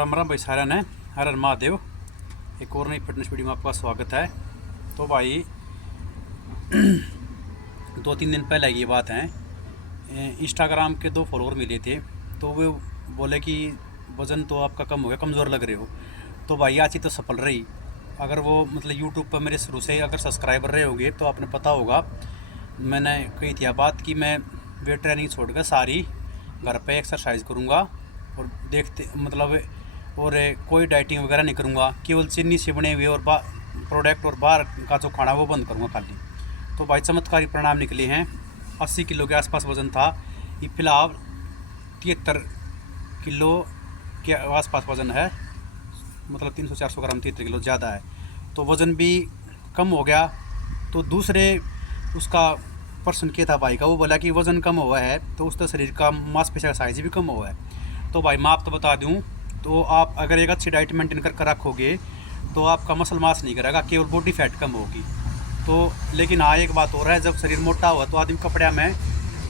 राम राम भाई सारा ने हर हर महादेव। एक और नई फिटनेस वीडियो में आपका स्वागत है। तो भाई 2-3 दिन पहले ये बात है, इंस्टाग्राम के 2 फॉलोअर मिले थे। तो वो बोले कि वज़न तो आपका कम हो गया, कमज़ोर लग रहे हो। तो भाई आज ही तो सफल रही। अगर वो मतलब यूट्यूब पर मेरे शुरू से अगर सब्सक्राइबर रहे होंगे तो आपने पता होगा, मैंने कही थी बात कि मैं वेट ट्रेनिंग छोड़कर सारी घर पे एक्सरसाइज करूँगा और देखते मतलब और कोई डाइटिंग वगैरह नहीं करूँगा, केवल चीनी से बने हुए और प्रोडक्ट और बाहर का जो खाना वो बंद करूँगा खाली। तो भाई चमत्कारी परिणाम निकले हैं। 80 किलो के आसपास वज़न था, ये फिलहाल 73 किलो के आसपास वज़न है, मतलब 300-400 ग्राम 73 किलो ज़्यादा है। तो वज़न भी कम हो गया। तो दूसरे उसका पर्सन क्या था भाई का, वो बोला कि वज़न कम हुआ है तो उसका शरीर का मांसपेशियों का साइज भी कम हुआ है। तो भाई मैं आपको बता दूं, तो आप अगर एक अच्छी डाइट मेंटेन कर रखोगे तो आपका मसल मास नहीं करेगा, केवल बॉडी फैट कम होगी। तो लेकिन हाँ एक बात हो रहा है, जब शरीर मोटा हुआ तो आदमी कपड़े में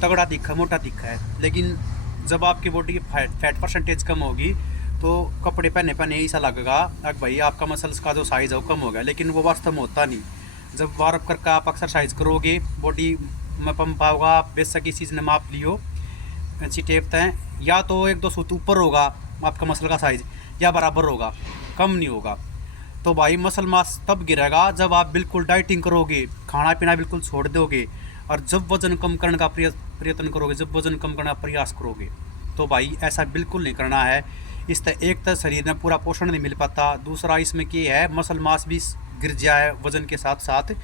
तगड़ा दिखा, मोटा दिखा है, लेकिन जब आपकी बॉडी की फैट परसेंटेज कम होगी तो कपड़े पहने पहने ऐसा लगेगा अगर भाई आपका मसल्स का जो साइज़ है वो कम हो गया, लेकिन वो वास्तव में होता नहीं। जब वार्म करके आप एक्सरसाइज करोगे, बॉडी में पंप होगा, आप बेशक इस चीज़ ने माप लियो अच्छी टेप तय, या तो 1-2 सूत ऊपर होगा आपका मसल का साइज, या बराबर होगा, कम नहीं होगा। तो भाई मसल मास तब गिरेगा जब आप बिल्कुल डाइटिंग करोगे, खाना पीना बिल्कुल छोड़ दोगे, और जब वज़न कम करने का प्रयत्न करोगे, जब वज़न कम करने का प्रयास करोगे। तो भाई ऐसा बिल्कुल नहीं करना है। इस एक तो शरीर में पूरा पोषण नहीं मिल पाता, दूसरा इसमें क्या है मसल मास भी गिर जाए वज़न के साथ साथ।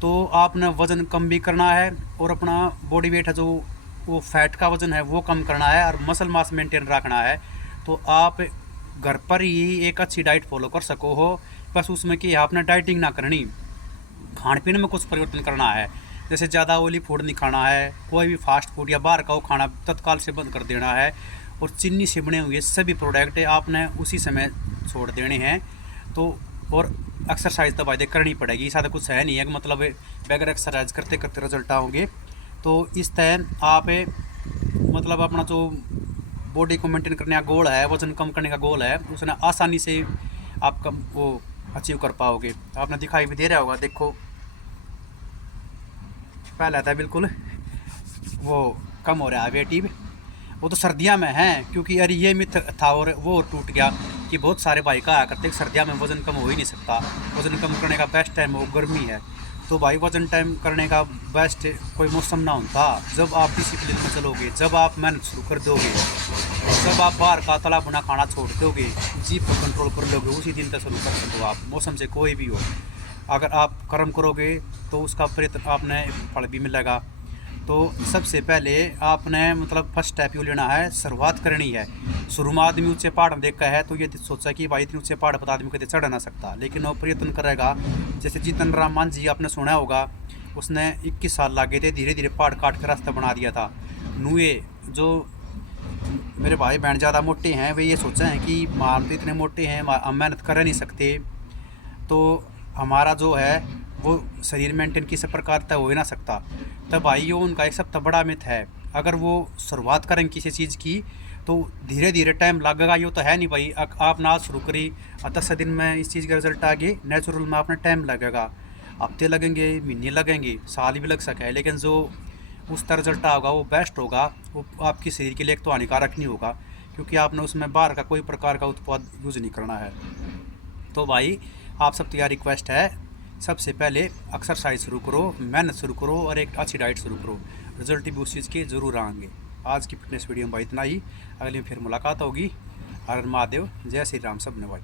तो आपने वज़न कम भी करना है और अपना बॉडी वेट है जो वो फैट का वज़न है वो कम करना है और मसल मास मेंटेन रखना है। तो आप घर पर ही एक अच्छी डाइट फॉलो कर सको हो। बस उसमें कि आपने डाइटिंग ना करनी, खान पीने में कुछ परिवर्तन करना है। जैसे ज़्यादा ऑयली फूड नहीं खाना है, कोई भी फास्ट फूड या बाहर का वो खाना तत्काल से बंद कर देना है, और चीनी से बने हुए सभी प्रोडक्ट आपने उसी समय छोड़ देने हैं। तो और एक्सरसाइज तो भाई देख करनी पड़ेगी, ऐसा तो कुछ है नहीं है मतलब बगैर एक्सरसाइज करते करते रिजल्ट आओगे। तो इस तरह आप मतलब अपना जो बॉडी को मेंटेन करने का गोल है, वज़न कम करने का गोल है, उसने आसानी से आप कम वो अचीव कर पाओगे। आपने दिखाई भी दे रहा होगा, देखो पहले था बिल्कुल वो कम हो रहा है वेट ही। वो तो सर्दियाँ में है, क्योंकि यार ये मिथ था और वो टूट गया कि बहुत सारे भाई कहा करते सर्दियाँ में वज़न कम हो ही नहीं सकता। वज़न कम करने का बेस्ट टाइम वो गर्मी है। तो भाई वज़न टाइम करने का बेस्ट कोई मौसम ना होता जब आप डिसिप्लिन में चलोगे, जब आप मेहनत शुरू कर दोगे, जब आप बाहर का तला भुना खाना छोड़ दोगे, जीभ को कंट्रोल कर लोगे, उसी दिन तक शुरू कर सको आप, मौसम से कोई भी हो। अगर आप कर्म करोगे तो उसका प्रयत्न आपने फल भी मिलेगा। तो सबसे पहले आपने मतलब फर्स्ट स्टेप यू लेना है, शुरुआत करनी है। शुरू में आदमी ऊंचे पहाड़ में देखा है तो ये सोचा कि भाई इतने ऊंचे पहाड़ पर आदमी कभी चढ़ ना सकता, लेकिन वो प्रयत्न करेगा। जैसे जीतन राम मांझी आपने सुना होगा, उसने 21 साल लगे थे, धीरे धीरे पहाड़ काट के रास्ता बना दिया था। नुए जो मेरे भाई बहन ज़्यादा मोटे हैं वे ये सोचा है कि हम तो इतने मोटे हैं, हम मेहनत कर नहीं सकते, तो हमारा जो है वो शरीर मेंटेन किसी प्रकार तक हो ही ना सकता। तब भाई ये उनका एक सबसे बड़ा मिथ है। अगर वो शुरुआत करें किसी चीज़ की तो धीरे धीरे टाइम लगेगा, ये तो है नहीं भाई आप ना शुरू करी 10 दिन में इस चीज़ का रिजल्ट आ गए, नेचुरल में आपने टाइम लगेगा, हफ्ते लगेंगे, महीने लगेंगे, साल भी लग सके है, लेकिन जो उसका रिजल्ट होगा वो बेस्ट होगा। वो आपके शरीर के लिए तो हानिकारक नहीं होगा, क्योंकि आपने उसमें बाहर का कोई प्रकार का उत्पाद यूज़ नहीं करना है। तो भाई आप सब तैयार रिक्वेस्ट है, सबसे पहले एक्सरसाइज शुरू करो, मेहनत शुरू करो और एक अच्छी डाइट शुरू करो, रिजल्ट भी उस चीज़ के ज़रूर आएंगे। आज की फिटनेस वीडियो में भाई इतना ही, अगली में फिर मुलाकात होगी। हर हर महादेव, जय श्री राम सब ने भाई।